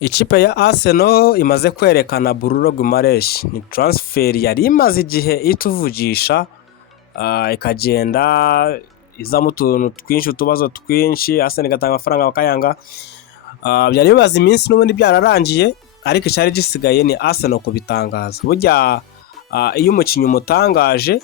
Ikipe ya Arsenal imaze kwerekana Bruno Guimaraes, ni transfer yari imaze igihe ituvugisha, ikagenda izamo utuntu twinshi, utubazo twinshi, Arsenal igatanga amafaranga bakayanga. Byari bimaze iminsi n'ubundi byararangiye, ariko icyari gisigaye ni Arsenal kubitangaza. Burya iyo umukinnyi umutangaje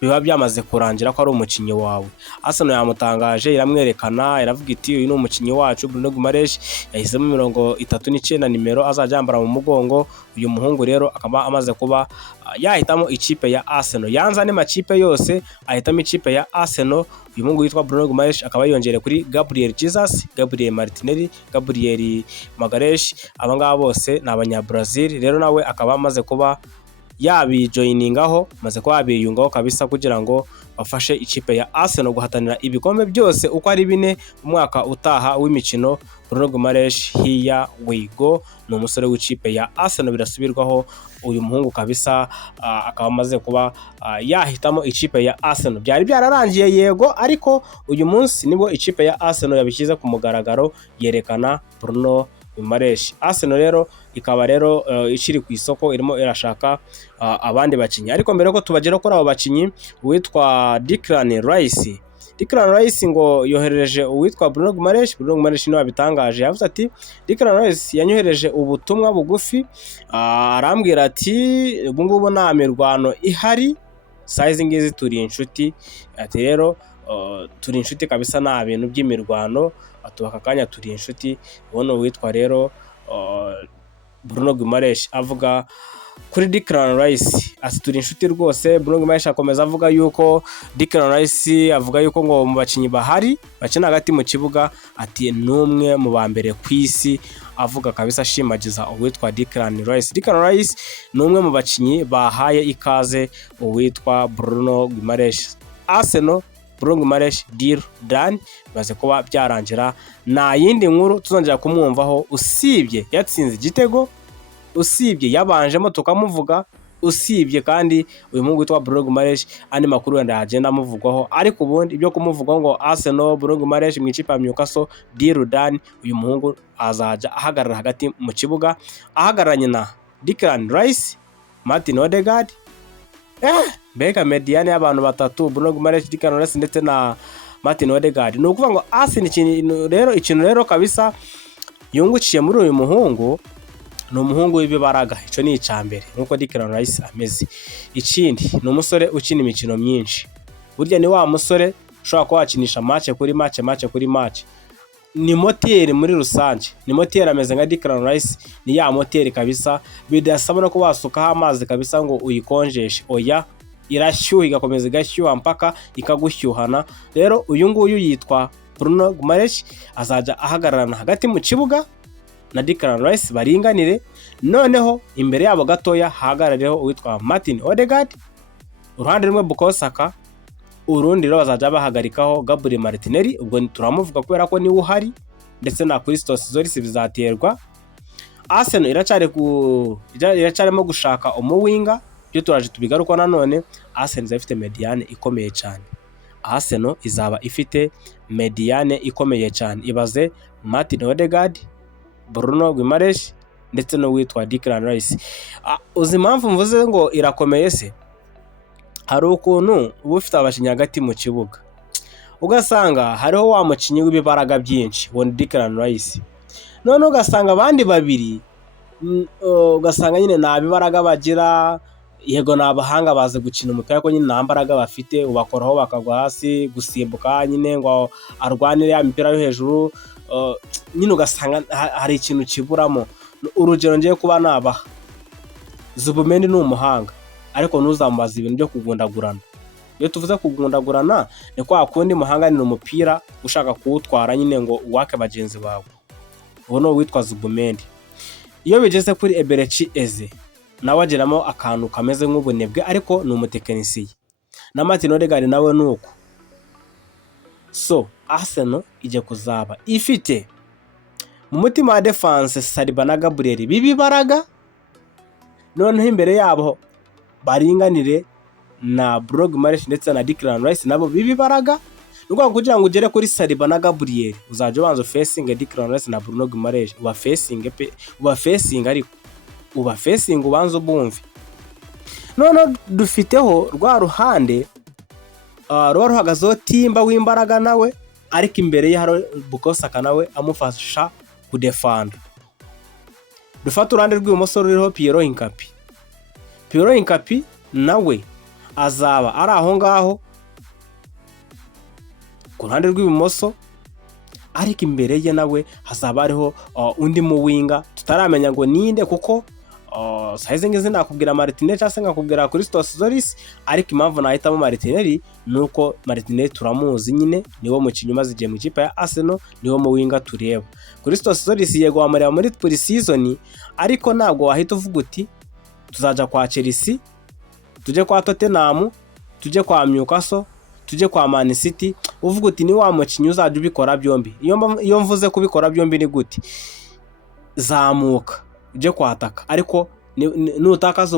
biba byamaze kurangira ko ari umukinnyi wawe. Arsenal yamutangaje, iramwerekana, iravuga iti uyu ni umukinnyi wacu Bruno Guimaraes, yahisemo 39 nimero azajya yambara mu mugongo. Uyu muhungu rero akaba amaze kuba yahitamo ikipe ya Arsenal. Yanze ane makipe yose ahitamo ikipe ya Arsenal. Uyu muhungu witwa Bruno Guimaraes akaba yiyongereye kuri Gabriel Jesus, Gabriel Martinelli, Gabriel Magalhaes. Abangaba bose ni abanya-Brazil. Rero nawe akaba amaze kuba yabijoyiningaho, maze kuba yabiyungaho kabisa kugira ngo bafashe ikipe ya Arsenal guhatanira ibikombe byose uko ari 4 umwaka utaha w'imikino. Bruno Guimaraes, here we go, ni umusore w'ikipe ya Arsenal birasubirwaho. Uyu muhungu kabisa akaba amaze kuba yahitamo ikipe ya Arsenal. Byari byararangiye yego, ariko uyu munsi nibwo ikipe ya Arsenal yabishyize ku mugaragaro yerekana Bruno Guimaraes. Arsenal rero ikaba rero ikiri ku isoko, irimo irashaka abandi bakinyi. Ariko mbere ko tubagera kuri abo bakinyi, uwitwa Declan Rice ngo yoherereje uwitwa Bruno Guimaraes. Bruno Guimaraes niwe abitangaje, yavuze ati Declan Rice yanyohereje ubutumwa bugufi, arambwira ati ubu ngubu nta mirwano ihari, size ngizi turi inshuti. Ati rero turi inshuti kabisa, nta bintu by'imirwano, atubaka kanya turi inshuti. Ubona uwitwa rero Bruno Guimaraes avuga kuri Declan Rice ati turi inshuti rwose. Bruno Guimaraes akomeza avuga yuko Declan Rice avuga yuko ngo mu bakinyi bahari bakina hagati mu kibuga ati numwe mu ba mbere ku isi, avuga kabisa ashimagiza uwitwa Declan Rice. Declan Rice ni umwe mu bakinyi bahaye ikaze uwitwa Bruno Guimaraes. Arsenal, Bruno Guimaraes deal done, baze kuba byarangira, nta yindi nkuru tuzongera kumwumvaho usibye yatsinze igitego, usibye yabanjemo tukamuvuga, usibye kandi uyu muhungu witwa Bruno Guimaraes andi makuru yenda agenda amuvugwaho. Ariko ubundi ibyo kumuvugwaho ngo Arsenal, Bruno Guimaraes mu ikipe ya Newcastle deal done, uyu muhungu azaja ahagarara hagati mu kibuga ahagararanye na Declan Rice, Martin Odegaard, mbega mediane y'abantu batatu, Bruno Guimaraes, Declan Rice ndetse na Martin Odegaard. Ni ukuvuga ngo Arsenal ikintu rero kabisa yungukiye muri uyu muhungu, ni umuhungu w'ibibaraga. Icyo ni icyambere nkuko Declan Rice ameze. Ikindi ni umusore ukina imikino myinshi, burya ni wa musore ushobora kuba wakinisha match kuri match. Ni moteri muri rusange, ni moteri ameze nka Declan Rice, ni ya moteri kabisa, bidasaba no kubasukaho amazi kabisa ngo uyikonjeshe, oya, irashyuha igakomeza igashyuha mpaka ikagushyuhana. Rero uyu nguyu yitwa Bruno Guimaraes azajya ahagararana hagati mu kibuga na Declan Rice baringanire, noneho imbere yabo gatoya hahagarareho uwitwa Martin Odegaard, uruhande rumwe Bukayo Saka, urundi rero bazajya bahagarikaho Gabriel Martinelli, ubwo turamuvuga kubera ko niwe uhari, ndetse na Christos Zolis bizaterwa. Arsenal iracyarimo gushaka umuwinga, byo turaje tubigaruka nanone. Arsenal izaba ifite mediane ikomeye cyane, Arsenal izaba ifite mediane ikomeye cyane. Ibaze Martin Odegaard, Bruno Guimaraes ndetse no witwa Declan Rice. Uzi impamvu mvuze ngo irakomeye se? Hari ukuntu uba ufite abakinnyi hagati mu kibuga ugasanga hariho wa mukinnyi w'ibibaraga byinshi wo Declan Rice, none ugasanga abandi babiri ugasanga nyine nta bibaraga bagira, yego ni abahanga baze gukina umupira ariko nyine nta mbaraga bafite, ubakoraho bakagwa hasi, gusimbuka nyine ngo arwanire ya mipira yo hejuru, nyine ugasanga hari ikintu kiburamo. Urugero ngiye kuba nabaha, Zubimendi ni umuhanga ariko ntuzamubaza ibintu byo kugundagurana. Iyo tuvuze kugundagurana ni kwa kundi muhanganira umupira ushaka kuwutwara nyine ngo uwake bagenzi bawe, uwo ni uwitwa Zubimendi. Iyo bigeze kuri Eberechi Eze nawe ageramo akantu kameze nk'ubunebwe, ariko ni umutekinisiye, na Martin Odegaard nawe ni uko. So Arsenal ijya kuzaba ifite mu mutima wa defense Saliba na Gabriel bibibaraga, noneho imbere yabo baringanire na Bruno Guimaraes ndetse na Declan Rice nabo bibibaraga, Nuko kugira ngo ugere kuri Saliba na Gabriel uzaje ubanza facing Declan Rice na Bruno Guimaraes, uba facing ariko uba facing ubanza ubumve. None dufiteho rwa ruhande ruba ruhagazeho Timba w'imbaraga nawe, ariko imbere ye hari Bukayo Saka nawe amufasha kudefanda. Dufata uruhande rw'ibumoso ruriho Pierre Hincapié. Pierre Hincapié nawe azaba ari aho ngaho ku ruhande rw'ibumoso, ariko imbere ye nawe hazaba hariho undi mu winga tutaramenya ngo ninde, kuko saize ngize nakubwira Martinelli cyangwa se nkakubwira Christos Zolis, ariko impamvu nahitamo Martinelli nuko Martinelli turamuzi nyine, niwo mukinnyi umaze igihe mu ikipe ya Arsenal, niwo mu winga tureba. Christos Zolis yego wamureba muri pre-season, ariko ntabwo wahita uvuga uti tuzaja kwa Chelsea, tujye kwa Tottenham, tujye kwa Newcastle, tujye kwa Man City, uvuga uti ni wa mukinnyi uzajya ubikora byombi. Iyo mvuze kubikora byombi ni gute? Zamuka uje kwataka, ariko nutakaza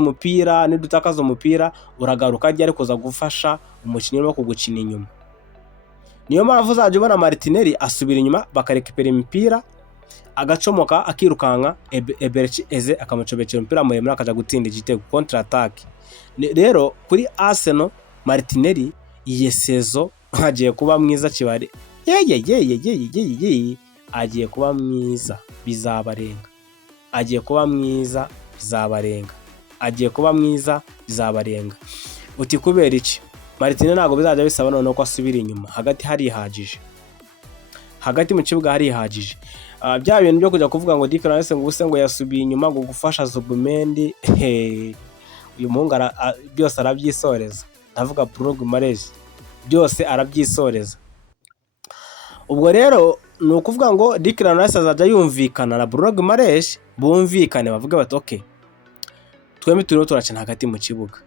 umupira uragaruka ajya ariko uza gufasha umukinnyi wo kugukina inyuma. Niyo mpamvu uzajya ubona Martinelli asubira inyuma bakarekipera imipira, agacomoka akirukanka, Eberechi Eze akamucobekera umupira muremure akaja gutsinda igitego, counter attack. Rero kuri Arsenal Martinelli iyi sezo agiye kuba mwiza kibare, agiye kuba mwiza bizabarenga, agiye kuba mwiza bizabarenga. Uti kubera iki? Martinelli ntabwo bizajya bisaba none ko asubira inyuma, hagati harihagije, hagati mu kibuga harihagije. Bya bintu byo kujya kuvuga ngo Declan Rice ngo ubuse ngo yasubiye inyuma ngo gufasha Zubimendi, uyu muhungu byose arabyisoreza. Ndavuga Bruno Guimaraes byose arabyisoreza. Ubwo rero ni ukuvuga ngo Declan Rice azajya yumvikana na Bruno Guimaraes, bumvikane bavuga bati okay, twembi turimo turakina hagati mu kibuga,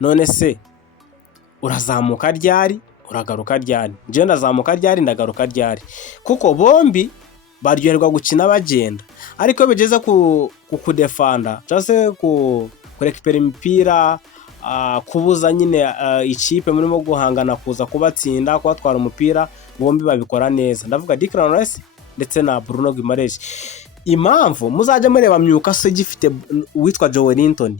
none se urazamuka ryari uragaruka ryari? Njye ndazamuka ryari ndagaruka ryari, kuko bombi baryoherwa gukina bagenda, ariko bigeze ku kudefanda cyangwa se kurekipera imipira, kubuza nyine ikipe murimo guhangana kuza kubatsinda, kubatwara umupira, bombi babikora neza. Ndavuga Declan Rice ndetse na Bruno Guimaraes. Impamvu muzajya mureba Newcastle gifite uwitwa Joelinton,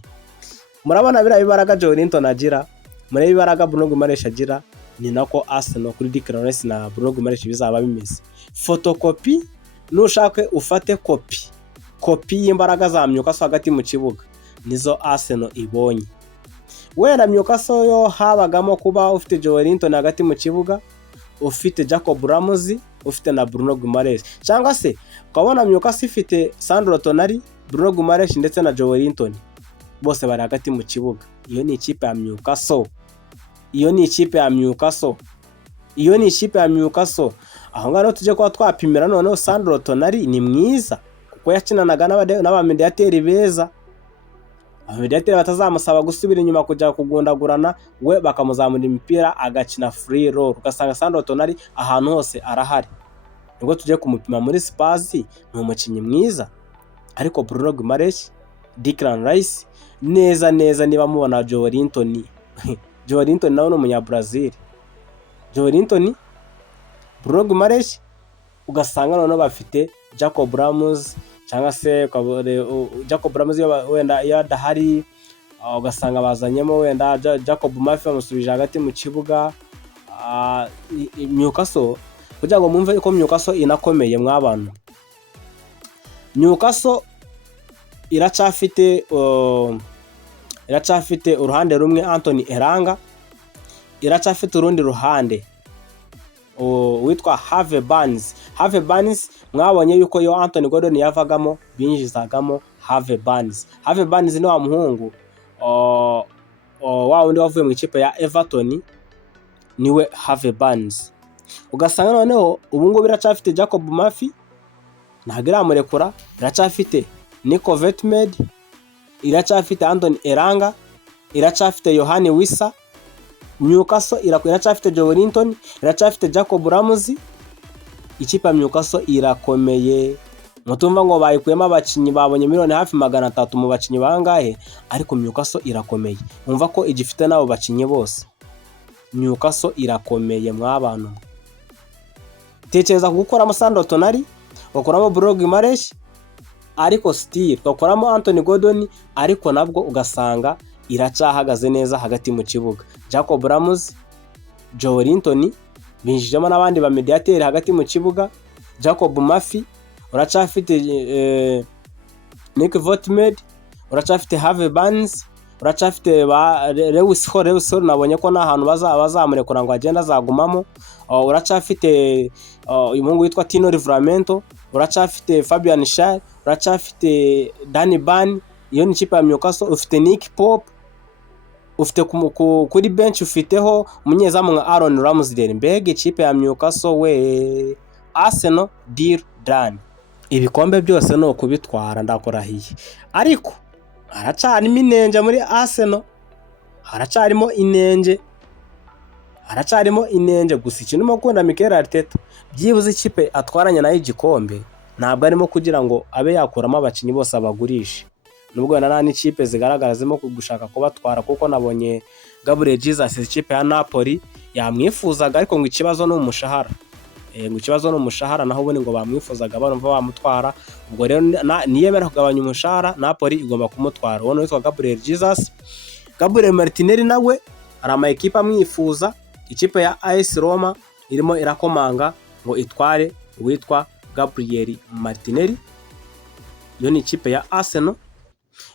murabona biriya bibaraga Joelinton agira, mureba ibibaraga Bruno Guimaraes agira, ni nako Arsenal kuri Declan Rice na Bruno Guimaraes bizaba bimeze. Photocopy nushake ufate kopi y'imbaraga za Newcastle hagati mu kibuga, nizo Arsenal ibonye. Wenda Newcastle yo habagamo kuba ufite Joelinton hagati mu kibuga, ufite Jacob Ramsey, ufite na Bruno Guimaraes, cyangwa se ukabona Newcastle ifite Sandro Tonali, Bruno Guimaraes ndetse na Joelinton, bose bari hagati mu kibuga. Iyo ni ikipe ya Newcastle. Aho ngaho tujye kwa twapimira noneho Sandro Tonali ni mwiza, kuko yakinanaga n'abamediateri beza. Abamediateri batazamusaba gusubira inyuma kujya kugundagurana, we bakamuzamura imipira agakina free roll, ugasanga Sandro Tonali ahantu hose arahari. Nubwo tujye kumupima muri Spurs ni umukinnyi mwiza, ariko Bruno Guimaraes, Declan Rice neza niba mubona Joelinton nawe ni umunyabrazil, Bruno Guimaraes, ugasanga noneho bafite Jacob Ramsey, cyangwa se Jacob Ramsey wenda yadahari, ugasanga bazanyemo wenda Jacob Murphy bamusubije hagati mu kibuga. Newcastle kugira ngo mwumve ko Newcastle inakomeye mw'abantu, Newcastle iracyafite uruhande rumwe Anthony Elanga, iracyafite urundi ruhande witwa Harvey Barnes. Mwabonye yuko yo Anthony Gordon yavagamo binjizagamo Harvey Barnes ni wa muhungu wa wundi wavuye mu ikipe ya Everton, niwe Harvey Barnes. Ugasanga noneho ubu ngo biracyafite Jacob Murphy, ntabwo iramurekura, iracyafite Nico Vetmed, iracyafite Anthony Elanga, iracyafite Yohani Wissa. Newcastle iracyafite Joelinton, iracyafite Jacob Ramsey. Ikipe ya Newcastle irakomeye, mutumva ngo bayikuyemo abakinnyi babonye miliyoni hafi 300 mu bakinnyi bangahe, ariko Newcastle irakomeye. Mwumva ko igifite nabo bakinnyi bose. Newcastle irakomeye mw'abantu. tekereza gukoramo Sandro Tonali, ugakoramo Bruno Guimaraes, ariko still ugakoramo Anthony Gordon, ariko nabwo ugasanga iracahagaze neza hagati mu kibuga. Jacob Ramsey, Joe Linton, binjijemo n'abandi ba mediateur hagati mu kibuga. Jacob Murphy, uracafite Nick Votmed, uracafite Harvey Barnes, uracafite ba Lewis Hall nabonye ko nta hantu bazamurekura ngo agenda azagumamo. Uracafite uyu muhungu witwa Tino Livramento, uracafite Fabian Schär, uracafite Danny Ban. Iyo ni ikipe ya Newcastle. Ufite Nick Pope, ufite kuri bench ufiteho umunyezamu nka Aaron Ramsdale. Mbega ikipe ya Newcastle we, Arsenal deal done. Ibikombe byose no kubitwara ndakurahiye, ariko haracarimo inenge muri Arsenal, haracarimo inenge gusa. Ikintu mo gukunda Mikel Arteta, byibuze ikipe atwaranye nayo igikombe ntabwo arimo kugira ngo abe yakuramo abakinnyi bose abagurishe, nubwo nana n'ikipe zigaragara zimo gushaka kubatwara, kuko nabonye Gabriel Jesus ikipe ya Napoli yamwifuzaga, ariko ngo ikibazo ni umushahara. Ngo ikibazo ni umushahara, naho ubundi ngo bamwifuzaga barumva bamutwara. Ubwo rero niyemera kugabanya umushahara, Napoli igomba kumutwara. Uwo witwa Gabriel Jesus. Gabriel Martinelli nawe hari ama ekipe amwifuza. Ikipe ya AS Roma irimo irakomanga ngo itware uwitwa Gabriel Martinelli. Iyo ni ikipe ya Arsenal.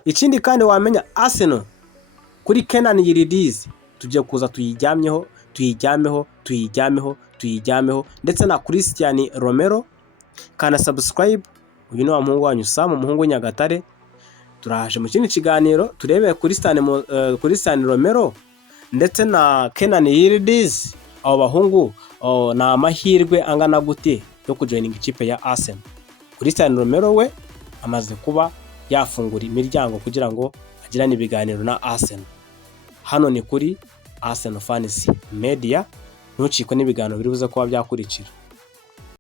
Ikindi kandi wamenya Arsenal kuri Kenan Yildiz tujye kuza tuyijyameho ndetse na Christian Romero. Kana subscribe. Uyu ni wa muhungu wanyu Sam, umuhungu Nyagatare. Turaje mu kindi kiganiro turebe Christian Romero ndetse na Kenan Yildiz. Abo bahungu na amahirwe angana gute yo kujoininga ikipe ya Arsenal. Christian Romero we amaze kuba yafungura imiryango kugira ngo agirane ibiganiro na Arsenal. Hano ni kuri Arsenal Fans Media. Ntucikwe n'ibiganiro biri buze kuba byakurikira.